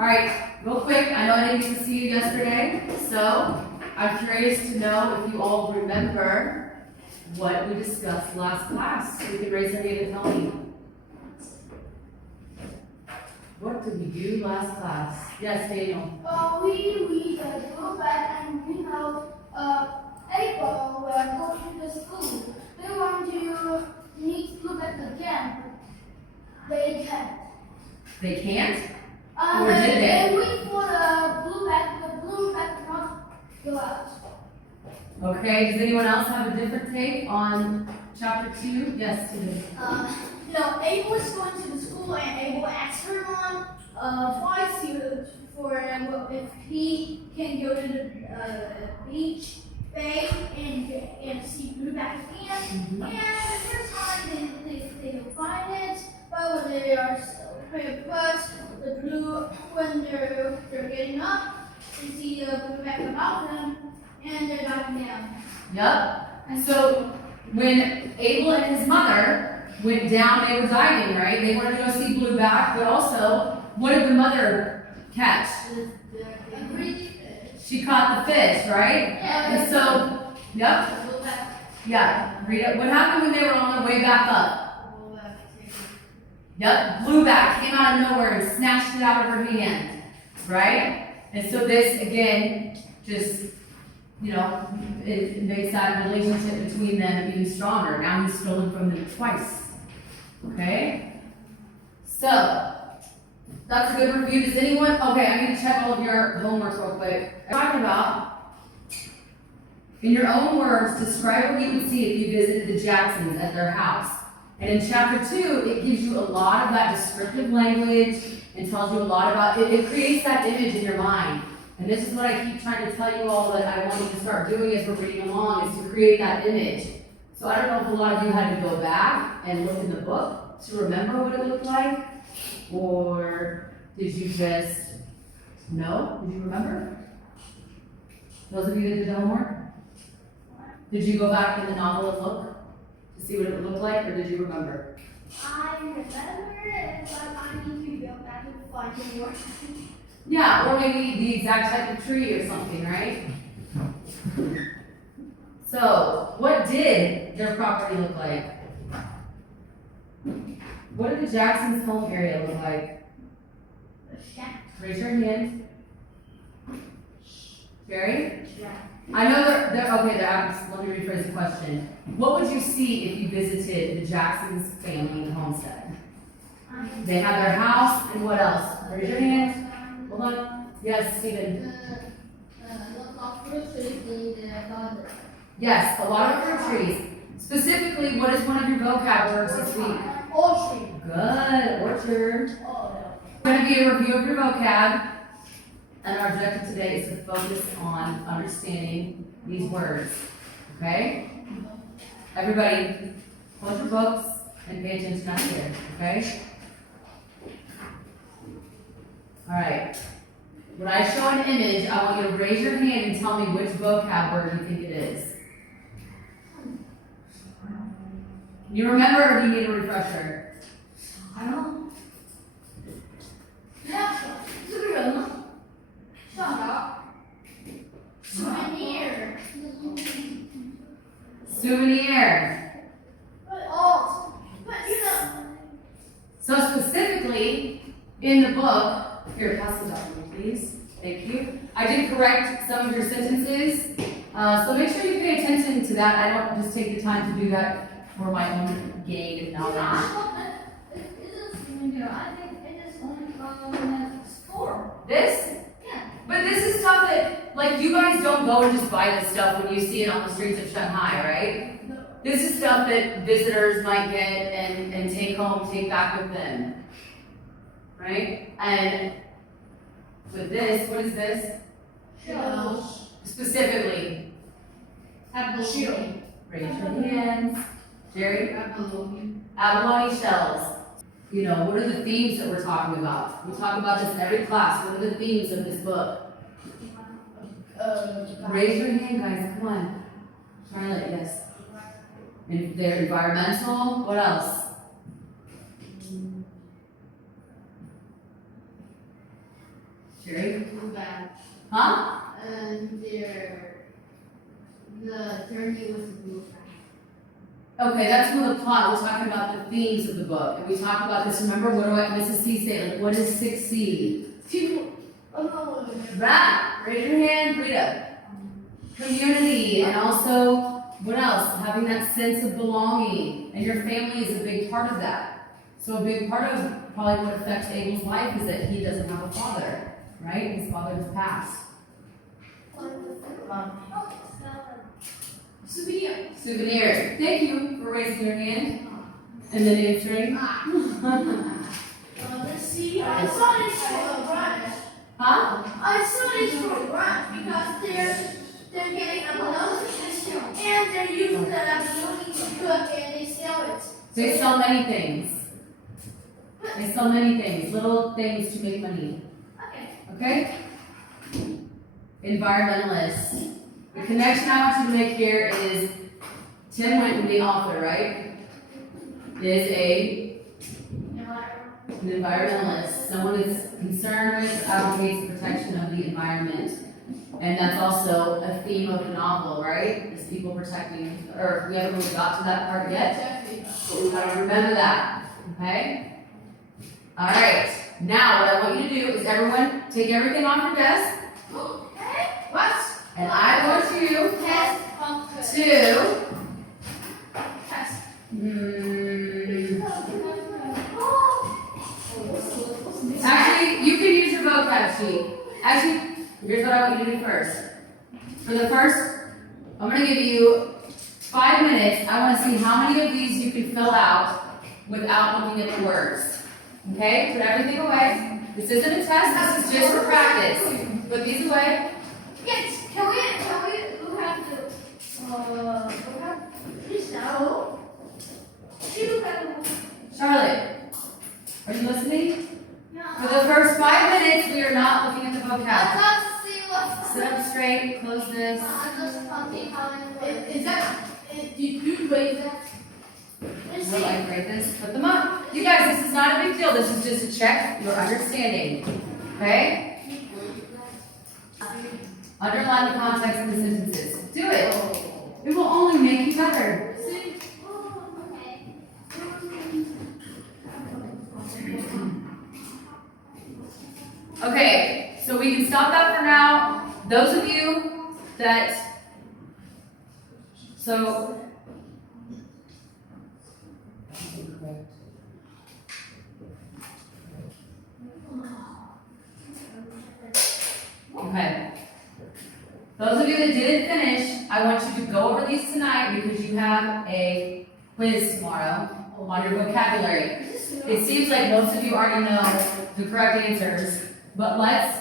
All right, real quick, I know I didn't get to see you yesterday, so I'm curious to know if you all remember what we discussed last class. You can raise your hand and tell me. What did we do last class? Yes, Daniel. We read the alphabet and we know April will go to the school. They want to need to look at the camp. They can't. They can't? Or did they? They wait for the blue back not go out. Okay, does anyone else have a different take on chapter 2? Yes, Stephen. Abel is going to the school and Abel asked her mom twice for if he can go to the beach, bathe, and see Blueback again. Mm-hmm. And the first time they don't find it, but when they are the blue when they're getting up, they see the Blueback above them, and they're diving down. Yep. And so when Abel and his mother went down, they were diving, right? They wanted to go see Blueback, but also, what did the mother catch? A greedy fish. She caught the fish, right? Yeah. And so, yep. Yeah. Read it. What happened when they were on their way back up? Yep. Blueback came out of nowhere and snatched it out of her hand, right? And so this, again, just, it makes that relationship between them even stronger. Now he's stolen from them twice. Okay? So, that's a good review. Does anyone, okay, I need to check all of your homework real quick. I'm talking about, in your own words, describe what you would see if you visited the Jacksons at their house. And in chapter 2, it gives you a lot of that descriptive language and tells you a lot about, it creates that image in your mind. And this is what I keep trying to tell you all that I want you to start doing as we're reading along, is to create that image. So I don't know if a lot of you had to go back and look in the book to remember what it looked like, or did you just know? Did you remember? Those of you that did the homework? Did you go back in the novel and look to see what it would look like, or did you remember? I remember it, but I need to go back and find more. Yeah, or maybe the exact type of tree or something, right? So, what did their property look like? What did the Jacksons' home area look like? Raise your hand. Jerry? Yeah. I know let me rephrase the question. What would you see if you visited the Jacksons' family homestead? They have their house, and what else? Raise your hand. Hold on. Yes, Stephen. Fruit trees in the garden. Yes, a lot of fruit trees. Specifically, what is one of your vocab words this week? Orchard. Good, orchard. It's going to be a review of your vocab, and our objective today is to focus on understanding these words. Okay? Everybody, hold your books and pay attention out here. Okay? All right. When I show an image, I want you to raise your hand and tell me which vocab word you think it is. Can you remember, or do you need a refresher? I don't know. Souvenir. Souvenir. But So specifically, in the book, here, pass it up to me, please. Thank you. I did correct some of your sentences, so make sure you pay attention to that. I don't just take the time to do that for my own gain and knowledge. I think it is only store. This? Yeah. But this is stuff that, like, you guys don't go and just buy this stuff when you see it on the streets of Shanghai, right? No. This is stuff that visitors might get and take home, take back with them. Right? And with this, what is this? Shells. Specifically, Abalone. raise your hands. Jerry? Abalone shells. What are the themes that we're talking about? We talk about this in every class. What are the themes of this book? Raise your hand, guys. Come on. Charlotte, yes. And they're environmental. What else? Sherry? Blue bag. Huh? And the journey was blue bag. Okay, that's from the plot. We're talking about the themes of the book. And we talked about this. Remember, what do Mrs. C say? Like, what is 6C? Right. Raise your hand, Rita. Community, and also, what else? Having that sense of belonging. And your family is a big part of that. So a big part of probably what affects Abel's life is that he doesn't have a father, right? His father has passed. Souvenirs. Thank you for raising your hand and then answering. Let's see. I saw this for brunch. Huh? I saw this for brunch because they're getting a balloon and they're using the balloon to cook and they sell it. They sell many things. They sell many things, little things to make money. Okay. Okay? Environmentalists. The connection I want you to make here is Tim Winton, the author, right? Is an environmentalist, someone who's concerned with, advocates the protection of the environment. And that's also a theme of the novel, right? Is people protecting the earth. We haven't really got to that part yet, but we gotta remember that, okay? All right, now what I want you to do is everyone take everything off your desk. What? And I want you to, actually, you can use your vocab sheet. Actually, here's what I want you to do first. For the first, I'm gonna give you 5 minutes. I wanna see how many of these you can fill out without looking at the words. Okay, put everything away. This isn't a test, this is just for practice. Put these away. Yes, can we have to, please now. Charlotte, are you listening? For the first 5 minutes, we are not looking at the vocab. Sit up straight, close this. Is that, did you grade that? Will I grade this? Put them up. You guys, this is not a big deal. This is just to check your understanding. Okay? Underline the context of the sentences. Do it. It will only make you better. Okay, so we can stop that for now. Those of you that, okay. Those of you that didn't finish, I want you to go over these tonight because you have a quiz tomorrow on your vocabulary. It seems like most of you already know the correct answers, but let's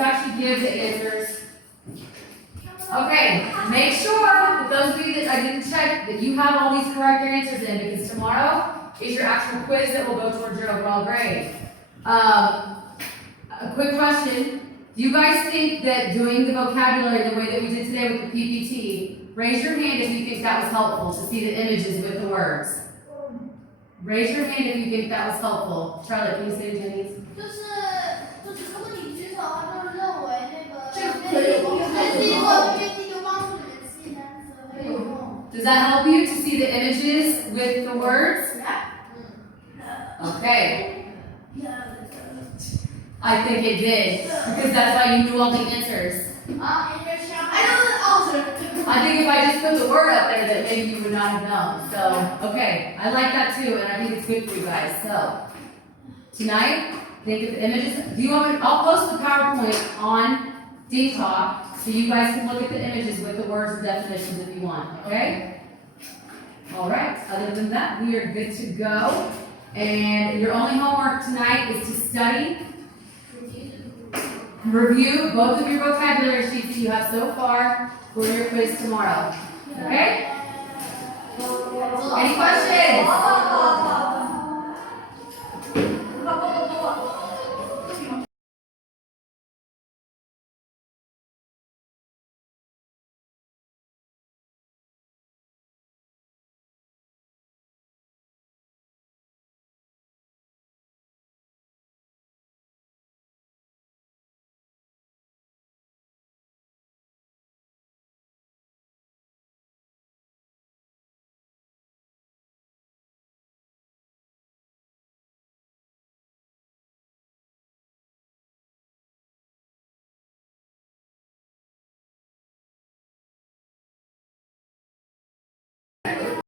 actually give the answers. Okay, make sure that those of you that I didn't check that you have all these correct answers in because tomorrow is your actual quiz that will go towards your overall grade. A quick question. Do you guys think that doing the vocabulary the way that we did today with the PPT, raise your hand if you think that was helpful to see the images with the words. Raise your hand if you think that was helpful. Charlotte, can you say it in Chinese? Does that help you to see the images with the words? Okay. I think it did, because that's why you knew all the answers. I think if I just put the word up there, that maybe you would not have known. So, okay, I like that too, and I think it's good for you guys. So, tonight, think of the images. Do you want me? I'll post the PowerPoint on DTalk so you guys can look at the images with the words and definitions if you want. Okay? All right. Other than that, we are good to go. And your only homework tonight is to study. Review both of your vocabulary sheets that you have so far for your quiz tomorrow. Okay? Any questions?